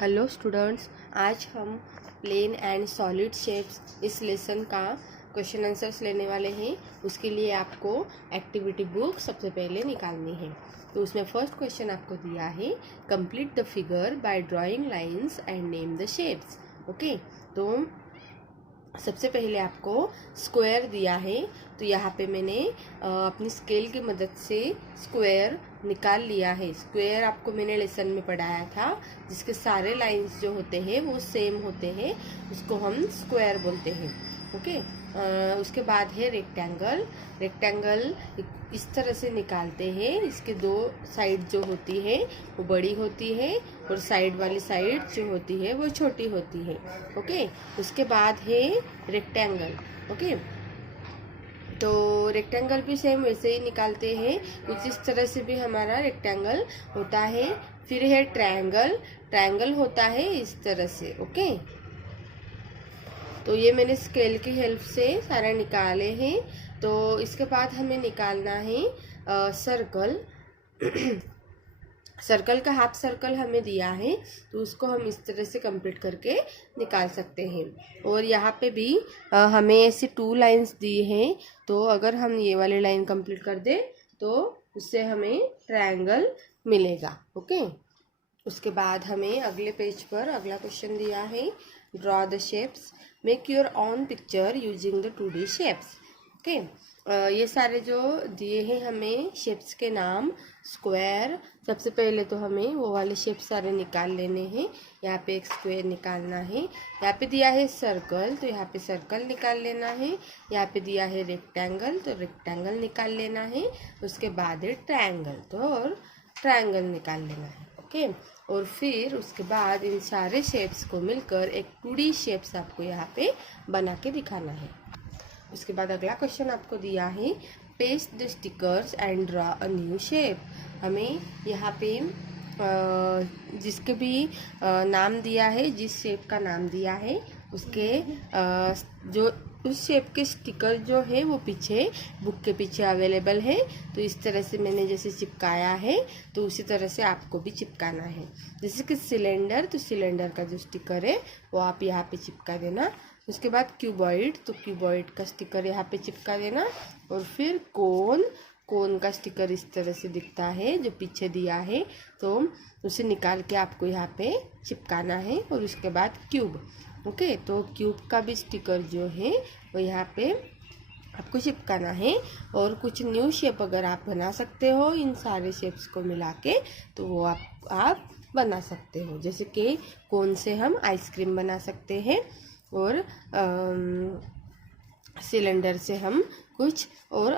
Hello students, आज हम plane and solid shapes इस लेसन का क्वेश्चन आंसर्स लेने वाले हैं। उसके लिए आपको एक्टिविटी बुक सबसे पहले निकालनी है। तो उसमें फर्स्ट क्वेश्चन आपको दिया है, complete the figure by drawing lines and name the shapes. Okay, तो सबसे पहले आपको स्क्वायर दिया है। तो यहाँ पे मैंने अपनी स्केल की मदद से स्क्वायर निकाल लिया है। स्क्वायर आपको मैंने लेसन में पढ़ाया था, जिसके सारे लाइंस जो होते हैं वो सेम होते हैं, उसको हम स्क्वायर बोलते हैं। ओके, उसके बाद है रेक्टेंगल। रेक्टेंगल इस तरह से निकालते हैं, इसके दो साइड जो होती है वो बड़ी होती है और साइड वाली साइड जो होती है वो छोटी होती है। ओके, उसके बाद है रेक्टेंगल। ओके, तो रेक्टेंगल भी सेम वैसे ही निकालते हैं, कुछ इस तरह से भी हमारा रेक्टेंगल होता है। फिर है ट्रायंगल। ट्रायंगल होता है इस तरह से। ओके, तो ये मैंने स्केल की हेल्प से सारा निकाले हैं। तो इसके बाद हमें निकालना है सर्कल। सर्कल का हाफ सर्कल हमें दिया है, तो उसको हम इस तरह से कंप्लीट करके निकाल सकते हैं। और यहाँ पे भी हमें ऐसे 2 लाइंस दी हैं, तो अगर हम ये वाली लाइन कंप्लीट कर दें तो उससे हमें ट्रायंगल मिलेगा। ओके, उसके बाद हमें अगले पेज पर अगला क्वेश्चन दिया है, draw the shapes, make your own picture using the 2D shapes. Okay, ये सारे जो दिए हैं हमें शेप्स के नाम, स्क्वायर। सबसे पहले तो हमें वो वाले शेप सारे निकाल लेने हैं। यहाँ पे एक स्क्वायर निकालना है। यहाँ पे दिया है सर्कल, तो यहाँ पे सर्कल निकाल लेना है। यहाँ पे दिया है रेक्टेंगल, तो रेक्टेंगल निकाल लेना है। उसके बाद है ट्रायंगल, तो और ट्रायंगल निकाल लेना है। ओके, और फिर उसके बाद इन सारे शेप्स को मिलकर एक 2D शेप्स आपको यहाँ पे बना के दिखाना है। उसके बाद अगला क्वेश्चन आपको दिया है, paste the stickers and draw a new shape. हमें यहाँ पे जिसके भी नाम दिया है, जिस शेप का नाम दिया है उसके जो उस शेप के स्टिकर जो है वो पीछे बुक के पीछे अवेलेबल है। तो इस तरह से मैंने जैसे चिपकाया है, तो उसी तरह से आपको भी चिपकाना है। जैसे कि सिलेंडर, तो सिलेंडर का जो स्टिकर है वो आप यहाँ पे चिपका देना। उसके बाद क्यूबॉइड, तो क्यूबॉइड का स्टिकर यहाँ पे चिपका देना। और फिर कोन, कोन का स्टिकर इस तरह से दिखता है जो पीछे दिया है, तो उसे निकाल के आपको यहाँ पे चिपकाना है। और उसके बाद क्यूब। ओके, तो क्यूब का भी स्टिकर जो है वो यहाँ पे आपको चिपकाना है। और कुछ न्यू शेप अगर आप बना सकते हो इन सारे शेप्स को मिला के, तो वो आप बना सकते हो। जैसे कि कोन से हम आइसक्रीम बना सकते हैं, और सिलेंडर से हम कुछ और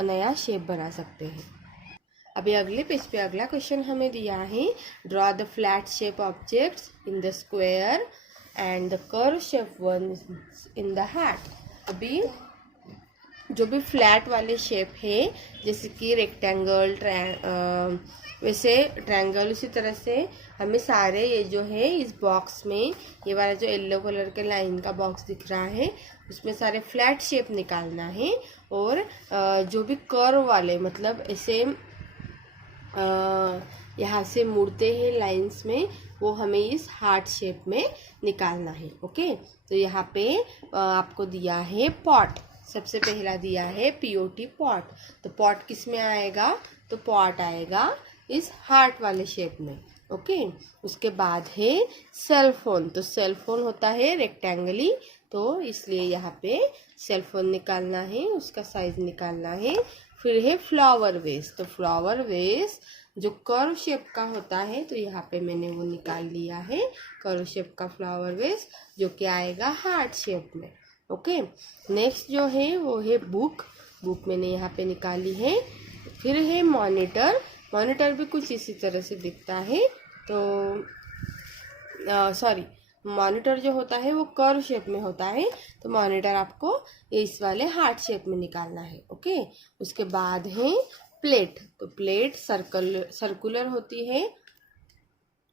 नया शेप बना सकते हैं। अभी अगले पेज पे अगला क्वेश्चन हमें दिया है, draw the flat shape objects in the square and the curve shape one in the heart. अभी जो भी फ्लैट वाले शेप है, जैसे कि रेक्टेंगल, वैसे ट्रायंगल, उसी तरह से हमें सारे ये जो है इस बॉक्स में, ये वाला जो येलो कलर के लाइन का बॉक्स दिख रहा है उसमें सारे फ्लैट शेप निकालना है। और जो भी कर्व वाले, मतलब ऐसे यहाँ से मुड़ते हैं लाइंस में, वो हमें इस हार्ट शेप में निकालना है। ओके, तो यहाँ पे आपको दिया है पॉट। सबसे पहला दिया है POT, पॉट। तो पॉट किस में आएगा, तो पॉट आएगा इस हार्ट वाले शेप में। ओके, उसके बाद है सेल फोन। तो सेल फोन होता है रेक्टेंगली, तो इसलिए यहाँ पे सेल फोन निकालना है, उसका साइज निकालना है। फिर है फ्लावर वेस। तो फ्लावर वेस जो कर्व शेप का होता है, तो यहाँ पे मैंने वो निकाल लिया है, कर्व शेप का फ्लावर वेस, जो कि आएगा हार्ट शेप में। ओके, नेक्स्ट जो है वो है बुक। बुक मैंने यहाँ पे निकाली है। फिर है मॉनिटर। मॉनिटर भी कुछ इसी तरह से दिखता है। तो सॉरी, मॉनिटर जो होता है वो कर्व शेप में होता है, तो मॉनिटर आपको इस वाले हार्ट शेप में निकालना है। ओके, उसके बाद है प्लेट। तो प्लेट सर्कुलर होती है,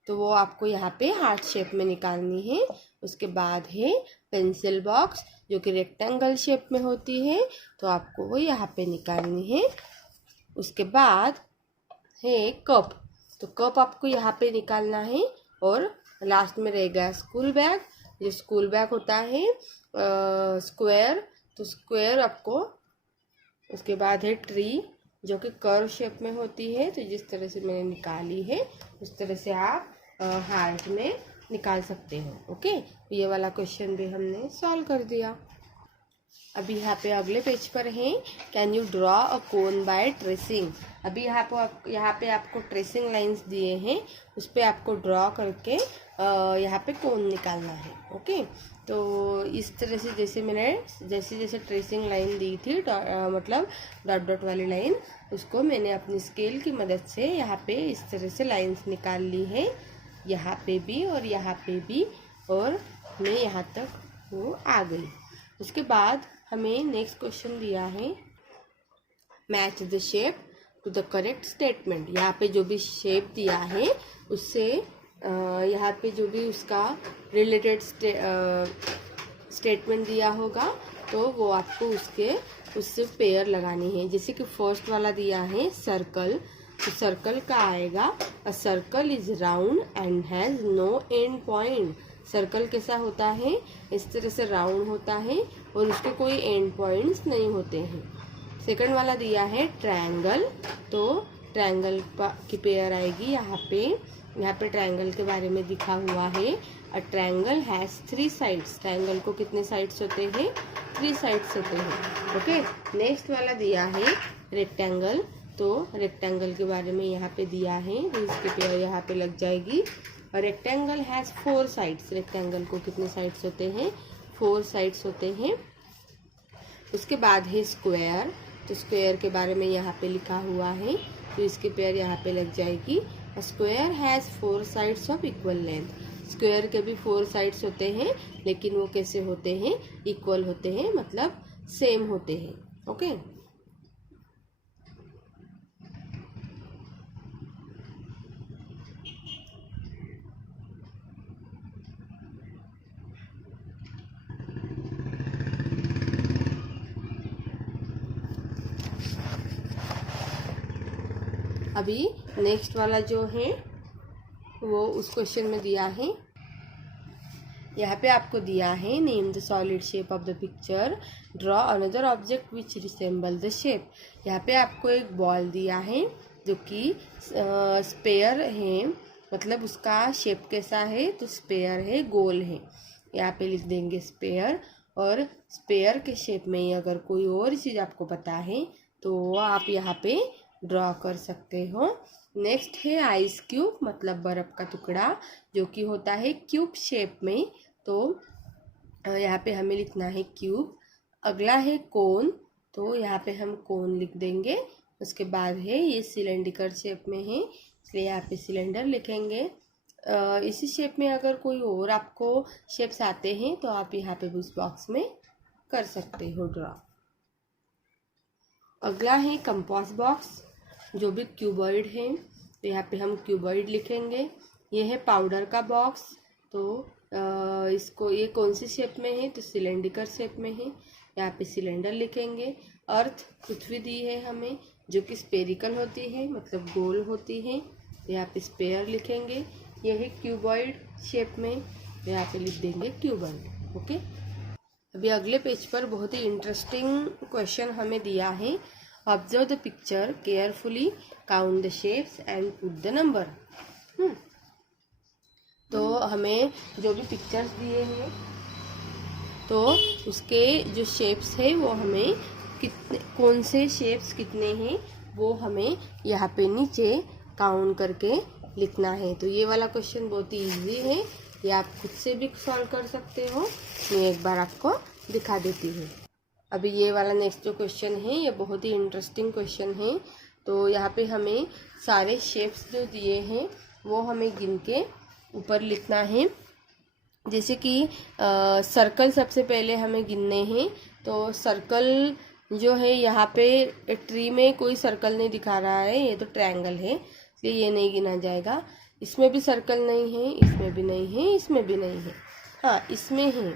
तो वो आपको यहाँ पे हार्ट शेप में निकालनी है। उसके बाद है पेंसिल बॉक्स, जो कि रेक्टेंगल शेप में होती है, तो आपको वो यहाँ पे निकालनी है। उसके बाद है कप। तो कप आपको यहाँ पे निकालना है, और लास्ट में रहेगा स्कूल बैग। जो स्कूल बैग होता है स्क्वायर, तो स्क्वायर आपको, उसके बाद है ट्री जो कि कर्व शेप में होती है। तो जिस तरह से मैंने निकाली है उस तरह से आप हार्ट में निकाल सकते हो। ओके, ये वाला क्वेश्चन भी हमने सॉल्व कर दिया। अभी यहाँ पे अगले पेज पर है, can you draw a cone bye tracing. अभी यहाँ पे आपको ट्रेसिंग लाइंस दिए हैं, उस पर आपको ड्रॉ करके यहाँ पे कोन निकालना है। ओके, तो इस तरह से जैसे मैंने जैसे ट्रेसिंग लाइन दी थी मतलब डॉट डॉट वाली लाइन, उसको मैंने अपनी स्केल की मदद से यहाँ पे इस तरह से लाइंस निकाल ली है, यहाँ पे भी और यहाँ पे भी, और मैं यहाँ तक वो आ गई। उसके बाद हमें नेक्स्ट क्वेश्चन दिया है, match the shape to the correct statement. यहाँ पे जो भी शेप दिया है उससे यहाँ पे जो भी उसका रिलेटेड स्टेटमेंट दिया होगा तो वो आपको उससे पेयर लगानी है। जैसे कि फर्स्ट वाला दिया है सर्कल, तो सर्कल का आएगा a circle is round and has no end point. Circle कैसा होता है, इस तरह से राउंड होता है और उसके कोई एंड पॉइंट्स नहीं होते हैं। सेकंड वाला दिया है ट्रायंगल, तो ट्रायंगल की पेयर आएगी यहाँ पे ट्रायंगल के बारे में दिखा हुआ है, a triangle has 3 sides. Triangle को कितने साइड्स होते हैं, 3 साइड्स होते हैं। ओके, नेक्स्ट वाला दिया है रेक्टेंगल, तो रेक्टेंगल के बारे में यहाँ पे दिया है, तो इसकी पेयर यहाँ पे लग जाएगी। Rectangle has 4 sides. रेक्टेंगल को कितने साइड्स होते हैं, 4 साइड्स होते हैं। उसके बाद है स्क्वायर, तो स्क्वायर के बारे में यहाँ पे लिखा हुआ है, तो इसके पेयर यहाँ पे लग जाएगी। Square has 4 sides of equal length. Square के भी 4 साइड्स होते हैं, लेकिन वो कैसे होते हैं, इक्वल होते हैं, मतलब सेम होते हैं। ओके, अभी नेक्स्ट वाला जो है वो उस क्वेश्चन में दिया है, यहाँ पे आपको दिया है name the solid shape of the picture, draw another object which resemble the shape. यहाँ पे आपको एक बॉल दिया है जो कि स्पेयर है, मतलब उसका शेप कैसा है, तो स्पेयर है, गोल है। यहाँ पे लिख देंगे स्पेयर, और स्पेयर के शेप में ही अगर कोई और चीज़ आपको पता है तो आप यहाँ पे ड्रॉ कर सकते हो। नेक्स्ट है आइस क्यूब, मतलब बर्फ़ का टुकड़ा जो कि होता है क्यूब शेप में, तो यहाँ पे हमें लिखना है क्यूब। अगला है कोन, तो यहाँ पे हम कोन लिख देंगे। उसके बाद है ये सिलेंडर शेप में है, इसलिए यहाँ पे सिलेंडर लिखेंगे। इसी शेप में अगर कोई और आपको शेप्स आते हैं तो आप यहाँ पे उस बॉक्स में कर सकते हो ड्रॉ। अगला है कंपास बॉक्स, जो भी क्यूबॉइड है, तो यहाँ पे हम क्यूबॉइड लिखेंगे। ये है पाउडर का बॉक्स, तो इसको ये कौन सी शेप में है, तो सिलेंडर शेप में है, यहाँ पे सिलेंडर लिखेंगे। अर्थ पृथ्वी दी है हमें, जो कि स्पेरिकल होती है, मतलब गोल होती है, तो यहाँ पे स्पेयर लिखेंगे। ये है क्यूबॉइड शेप में, तो यहाँ पे लिख देंगे क्यूबॉइड। ओके, अभी अगले पेज पर बहुत ही इंटरेस्टिंग क्वेश्चन हमें दिया है, observe the picture carefully, count the shapes and put the number. तो हमें जो भी पिक्चर्स दिए हैं तो उसके जो शेप्स है वो हमें कितने, कौन से शेप्स कितने हैं वो हमें यहाँ पे नीचे काउंट करके लिखना है। तो ये वाला क्वेश्चन बहुत ही ईजी है, ये आप खुद से भी सॉल्व कर सकते हो। मैं एक बार आपको दिखा देती हूँ। अभी ये वाला नेक्स्ट जो क्वेश्चन है ये बहुत ही इंटरेस्टिंग क्वेश्चन है। तो यहाँ पे हमें सारे शेप्स जो दिए हैं वो हमें गिन के ऊपर लिखना है। जैसे कि सर्कल सबसे पहले हमें गिनने हैं, तो सर्कल जो है यहाँ पे ट्री में कोई सर्कल नहीं दिखा रहा है, ये तो ट्रायंगल है, इसलिए ये नहीं गिना जाएगा। इसमें भी सर्कल नहीं है, इसमें भी नहीं है, इसमें भी नहीं है। हाँ, इसमें है,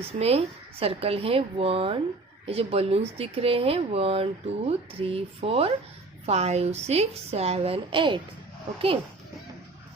इसमें सर्कल है 1, ये जो बलून्स दिख रहे हैं 1 2 3 4 5 6 7 8। ओके,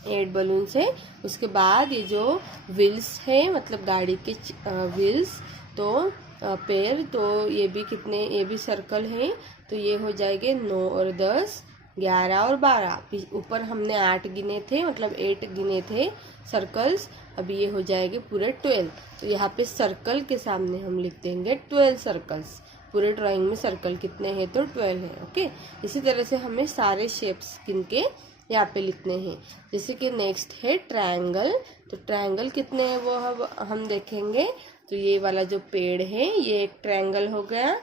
8 बलून्स है। उसके बाद ये जो व्हील्स है मतलब गाड़ी के व्हील्स, तो पैर, तो ये भी कितने, ये भी सर्कल है, तो ये हो जाएंगे 9 और 10, 11 और 12। ऊपर हमने 8 गिने थे मतलब 8 गिने थे सर्कल्स, अभी ये हो जाएंगे पूरे 12। तो यहाँ पे सर्कल के सामने हम लिख देंगे 12 सर्कल्स। पूरे ड्राइंग में सर्कल कितने हैं तो 12 है। ओके, इसी तरह से हमें सारे शेप्स गिन के यहाँ पे लिखने हैं। जैसे कि नेक्स्ट है ट्रायंगल, तो ट्रायंगल कितने हैं वो हम देखेंगे। तो ये वाला जो पेड़ है ये एक ट्रायंगल हो गया,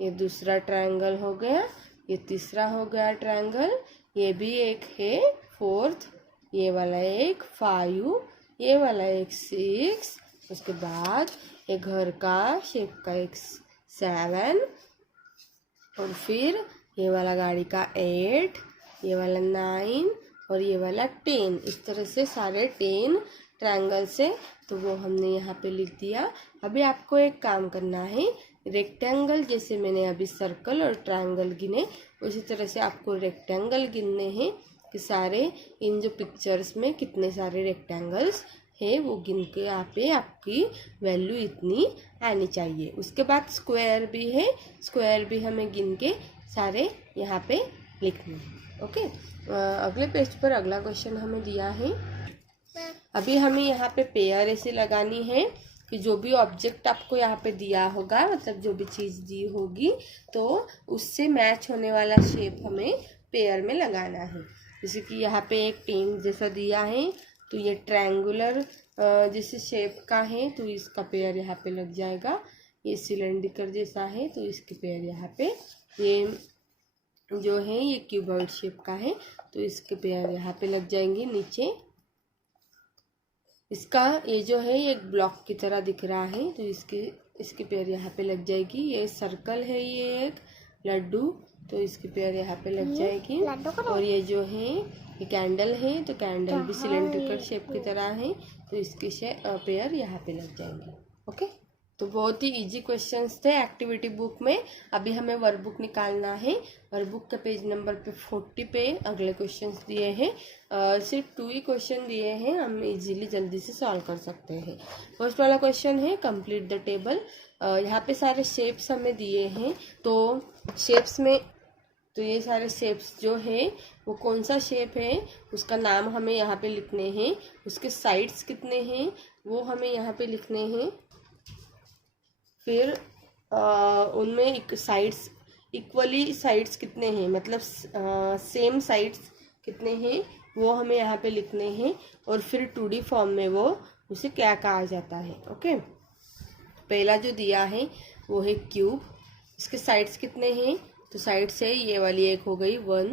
ये दूसरा ट्रायंगल हो गया, ये तीसरा हो गया ट्रायंगल, ये भी एक है 4th, ये वाला एक 5, ये वाला एक 6, उसके बाद एक घर का शेप का एक 7, और फिर ये वाला गाड़ी का 8, ये वाला 9 और ये वाला 10। इस तरह से सारे 10 ट्रायंगल से, तो वो हमने यहाँ पे लिख दिया। अभी आपको एक काम करना है, रेक्टेंगल जैसे मैंने अभी सर्कल और ट्रायंगल गिने, उसी तरह से आपको रेक्टेंगल गिनने हैं कि सारे इन जो पिक्चर्स में कितने सारे रेक्टेंगल्स है वो गिन के यहाँ पे आपकी वैल्यू इतनी आनी चाहिए। उसके बाद स्क्वायर भी है, स्क्वायर भी हमें गिन के सारे यहाँ पे लिखने हैं। ओके, अगले पेज पर अगला क्वेश्चन हमें दिया है। अभी हमें यहाँ पे पेयर ऐसे लगानी है कि जो भी ऑब्जेक्ट आपको यहाँ पे दिया होगा मतलब जो भी चीज़ दी होगी तो उससे मैच होने वाला शेप हमें पेयर में लगाना है। जैसे कि यहाँ पे एक टेन जैसा दिया है, तो ये ट्रायंगुलर जैसे शेप का है तो इसका पेयर यहाँ पे लग जाएगा। ये सिलेंडर जैसा है तो इसके पेयर यहाँ पे, ये जो है ये क्यूबॉइड शेप का है तो इसके पेयर यहाँ पे लग जाएंगे नीचे। इसका ये जो है ये एक ब्लॉक की तरह दिख रहा है तो इसके पेयर यहाँ पे लग जाएगी। ये सर्कल है, ये एक लड्डू, तो इसकी पेयर यहाँ पे लग जाएगी। और ये जो है ये कैंडल है, तो कैंडल भी सिलेंड्रिकल शेप की तरह है तो इसके पेयर यहाँ पे लग जाएंगे। ओके, तो बहुत ही इजी क्वेश्चंस थे एक्टिविटी बुक में। अभी हमें वर्कबुक निकालना है। वर्कबुक के पेज नंबर पे 40 पे अगले क्वेश्चंस दिए हैं। सिर्फ 2 ही क्वेश्चन दिए हैं, हम इजीली जल्दी से सॉल्व कर सकते हैं। फर्स्ट वाला क्वेश्चन है कंप्लीट द टेबल। यहाँ पे सारे शेप्स हमें दिए हैं, तो शेप्स में तो ये सारे शेप्स जो है वो कौन सा शेप है उसका नाम हमें यहाँ पे लिखने हैं। उसके साइड्स कितने हैं वो हमें यहाँ पे लिखने हैं। फिर उनमें एक साइड्स इक्वली साइड्स कितने हैं मतलब सेम साइड्स कितने हैं वो हमें यहाँ पे लिखने हैं। और फिर 2D फॉर्म में वो उसे क्या कहा जाता है। ओके, पहला जो दिया है वो है क्यूब। इसके साइड्स कितने हैं तो साइड से ये वाली एक हो गई 1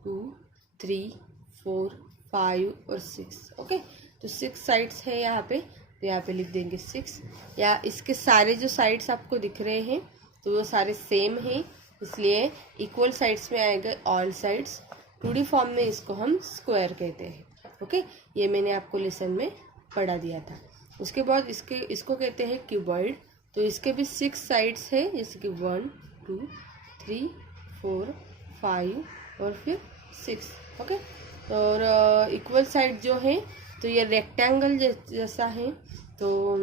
2 3 4 5 और 6। ओके, तो 6 साइड्स है यहाँ पे, तो यहाँ पे लिख देंगे 6। या इसके सारे जो साइड्स आपको दिख रहे हैं तो वो सारे सेम हैं, इसलिए इक्वल साइड्स में आएगा ऑल साइड्स। 2D फॉर्म में इसको हम स्क्वायर कहते हैं। ओके, ये मैंने आपको लेसन में पढ़ा दिया था। उसके बाद इसको कहते हैं क्यूबॉइड। तो इसके भी 6 साइड्स है, जैसे कि 1 2 3 4 5 और फिर 6। ओके, और इक्वल साइड जो है तो ये रेक्टेंगल जैसा है, तो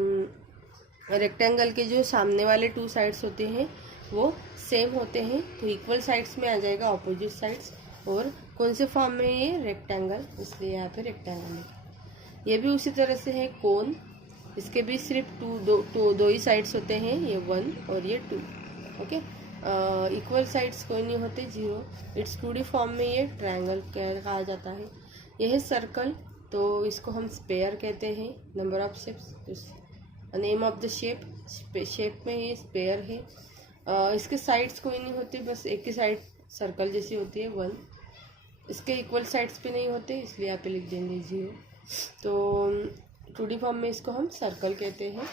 रेक्टेंगल के जो सामने वाले 2 साइड्स होते हैं वो सेम होते हैं, तो इक्वल साइड्स में आ जाएगा ऑपोजिट साइड्स। और कौन से फॉर्म में ये रेक्टेंगल, इसलिए यहाँ पे रेक्टेंगल है। ये भी उसी तरह से है कोन। इसके भी सिर्फ दो ही साइड्स होते हैं, ये 1 और ये 2। ओके, इक्वल साइड्स कोई नहीं होते, 0। इट्स 2D फॉर्म में ये ट्रायंगल कहा जाता है। यह है सर्कल, तो इसको हम स्पेयर कहते हैं। Number of shapes, name of the shape में ये स्पेयर है। इसके साइड्स कोई नहीं होते, बस एक ही साइड सर्कल जैसी होती है 1। इसके इक्वल साइड्स पे नहीं होते, इसलिए यहाँ पे लिख देंगे 0। तो 2D फॉर्म में इसको हम सर्कल कहते हैं।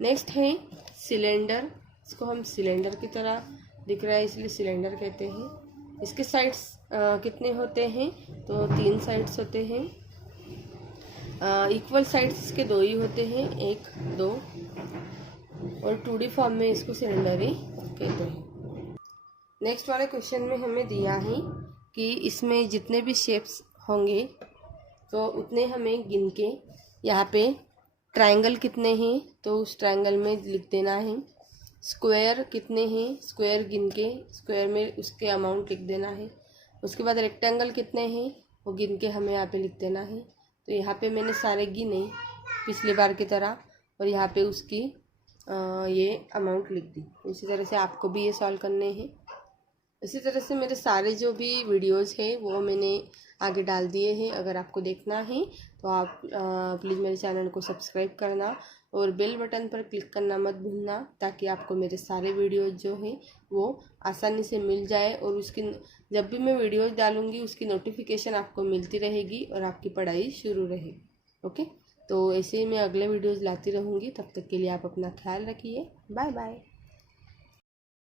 नेक्स्ट है सिलेंडर। इसको हम सिलेंडर की तरह दिख रहा है इसलिए सिलेंडर कहते हैं। इसके साइड्स कितने होते हैं तो 3 साइड्स होते हैं। इक्वल साइड्स इसके 2 ही होते हैं, 1 2। और 2D फॉर्म में इसको सिलेंडर ही कहते हैं। नेक्स्ट वाले क्वेश्चन में हमें दिया है कि इसमें जितने भी शेप्स होंगे तो उतने हमें गिन के यहाँ पे ट्रायंगल कितने हैं तो उस ट्रायंगल में लिख देना है। स्क्वायर कितने हैं, स्क्वायर गिन के स्क्वायर में उसके अमाउंट लिख देना है। उसके बाद रेक्टेंगल कितने हैं वो गिन के हमें यहाँ पे लिख देना है। तो यहाँ पे मैंने सारे गिने पिछली बार की तरह और यहाँ पे उसकी ये अमाउंट लिख दी। इसी तरह से आपको भी ये सॉल्व करने हैं। इसी तरह से मेरे सारे जो भी वीडियोस हैं वो मैंने आगे डाल दिए हैं। अगर आपको देखना है तो आप प्लीज़ मेरे चैनल को सब्सक्राइब करना और बेल बटन पर क्लिक करना मत भूलना, ताकि आपको मेरे सारे वीडियोस जो हैं वो आसानी से मिल जाए और उसकी जब भी मैं वीडियोस डालूँगी उसकी नोटिफिकेशन आपको मिलती रहेगी और आपकी पढ़ाई शुरू रहेगी। ओके, तो ऐसे ही मैं अगले वीडियोस लाती रहूँगी। तब तक के लिए आप अपना ख्याल रखिए। Bye bye.